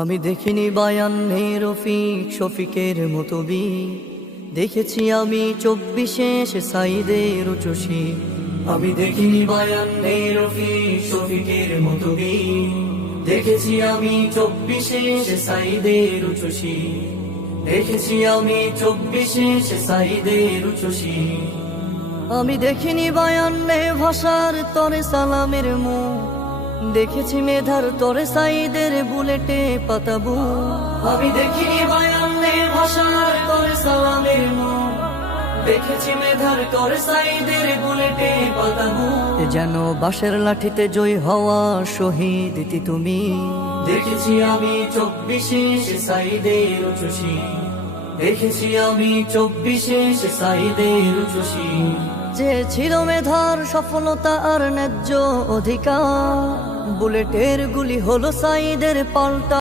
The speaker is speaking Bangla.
আমি দেখিনি বায়ান্নে রফিক শফিকের মতো বি, দেখেছি আমি 24-এ সে সাইদের উচ্চশী। আমি দেখিনি বায়ান্নে রফিক শফিকের মতো বি, দেখেছি আমি 24-এ সে সাইদের উচ্চশী। দেখেছি আমি 24-এ সে সাইদের উচ্চশী। আমি দেখিনি বায়ান্নে ভাষার তরে সালামের মুখ, দেখেছি মেধার তরে সাইদের বুলেটে পাতাবু। আমি দেখিনি বায়ান্নে ভাষার তরে সালামের মুখ, দেখেছি মেধার তরে সাইদের বুলেটে পাতাবু। যেন বাঁশের লাঠিতে জয় হওয়া শহীদ তুমি, দেখেছি আমি 24-এ সে সাইদের উচ্চশী। দেখেছি আমি 24-এ সে সাইদের উচ্চশী। যে ছিল মেধার সফলতা আর ন্যায্য অধিকার, বুলেটের গুলি হলো সাইদের পাল্টা।